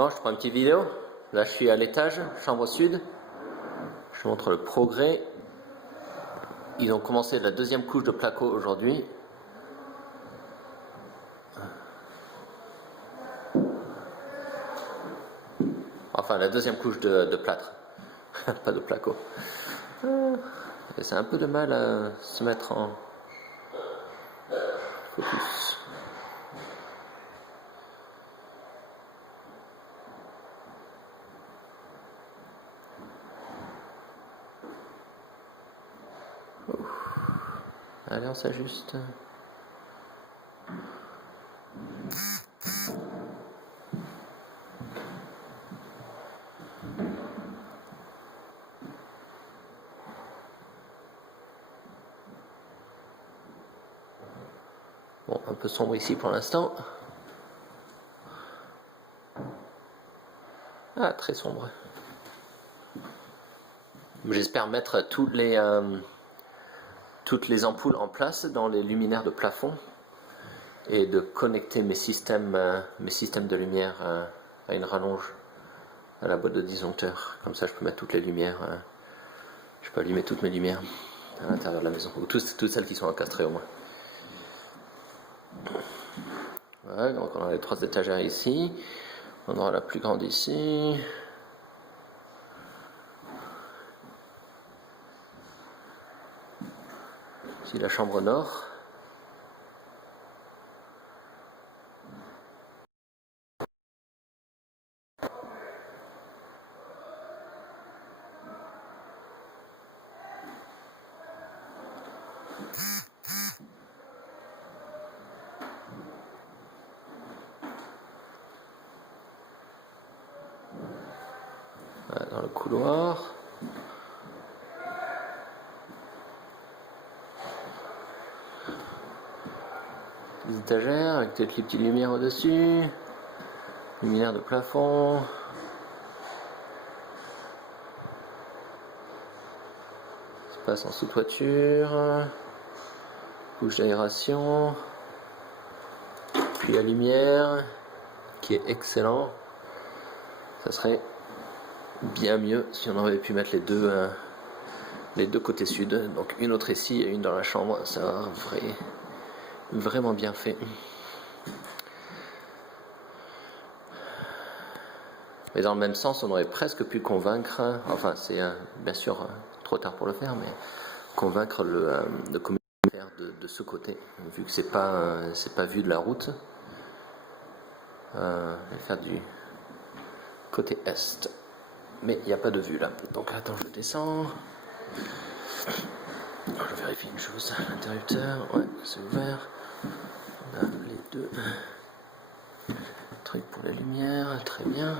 Bon, je prends une petite vidéo. Là, je suis à l'étage, chambre sud. Je montre le progrès. Ils ont commencé la deuxième couche de placo aujourd'hui. Enfin, la deuxième couche de plâtre. Pas de placo. C'est un peu de mal à se mettre en focus. Allez, on s'ajuste. Bon, un peu sombre ici pour l'instant. Ah, très sombre. J'espère mettre toutes les ampoules en place dans les luminaires de plafond et de connecter mes systèmes de lumière à une rallonge à la boîte de disjoncteur. Comme ça, je peux mettre toutes les lumières. Je peux allumer toutes mes lumières à l'intérieur de la maison, ou toutes celles qui sont encastrées au moins. Voilà, donc on a les 3 étagères ici. On aura la plus grande ici. Ici la chambre nord. Voilà, dans le couloir. Les étagères avec peut-être les petites lumières au-dessus. Lumière de plafond. Espace en sous-toiture. Couche d'aération. Puis la lumière qui est excellent. Ça serait bien mieux si on avait pu mettre les deux côtés sud. Donc une autre ici et une dans la chambre. Ça aurait vraiment bien fait. Mais dans le même sens, on aurait presque pu convaincre, enfin c'est bien sûr trop tard pour le faire, mais convaincre le commissaire de ce côté, vu que c'est pas vu de la route, et faire du côté est. Mais il n'y a pas de vue là. Donc attends, je descends. Je vérifie une chose. L'interrupteur, ouais, c'est ouvert. On a les deux trucs pour la lumière, très bien.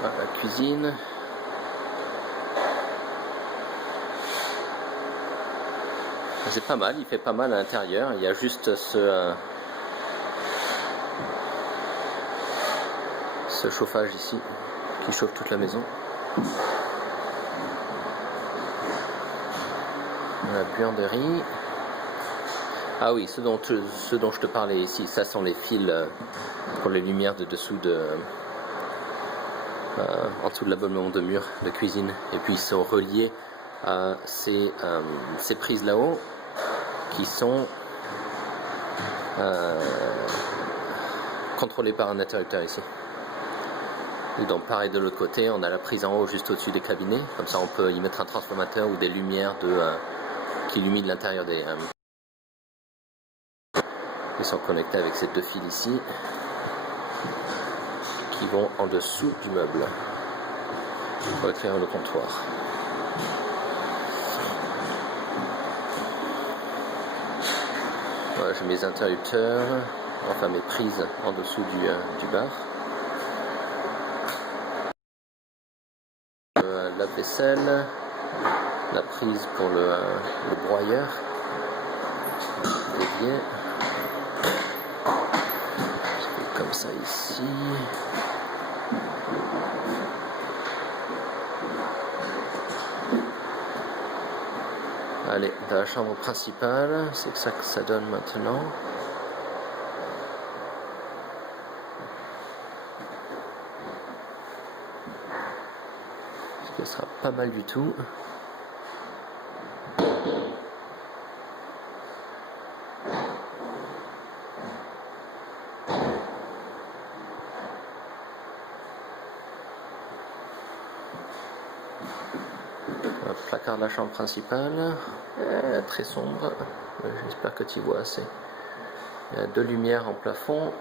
Voilà, la cuisine. C'est pas mal, il fait pas mal à l'intérieur. Il y a juste ce chauffage ici qui chauffe toute la maison. La buanderie. Ah oui, ce dont je te parlais ici, ça sont les fils pour les lumières de dessous en dessous de l'abonnement de mur de cuisine. Et puis ils sont reliés à ces prises là-haut qui sont contrôlées par un interrupteur ici. Et donc pareil de l'autre côté, on a la prise en haut juste au-dessus des cabinets, comme ça on peut y mettre un transformateur ou des lumières qui illuminent l'intérieur des... Ils sont connectés avec ces 2 fils ici, qui vont en dessous du meuble, pour éclairer le comptoir. Voilà, j'ai mes interrupteurs, enfin mes prises en dessous du bar. Lave-vaisselle, la prise pour le broyeur, l'évier. Je fais comme ça ici. aller dans la chambre principale, c'est ça que ça donne maintenant. Ce qui sera pas mal du tout. Un placard de la chambre principale, très sombre, j'espère que tu vois assez. Il y a 2 lumières en plafond.